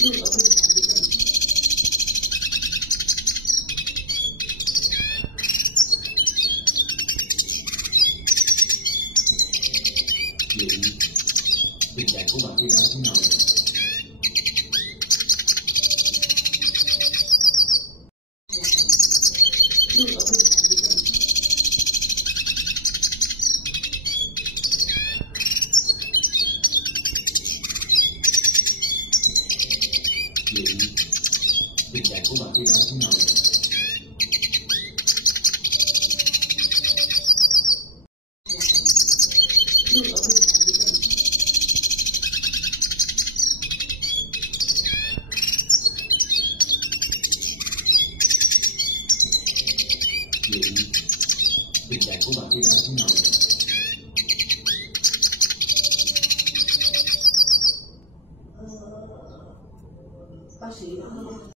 tình trạng của bạn khi đang thế nào? Tình trạng của bạn khi đang thế nào? Tình trạng của bạn khi đang thế nào? Bác sĩ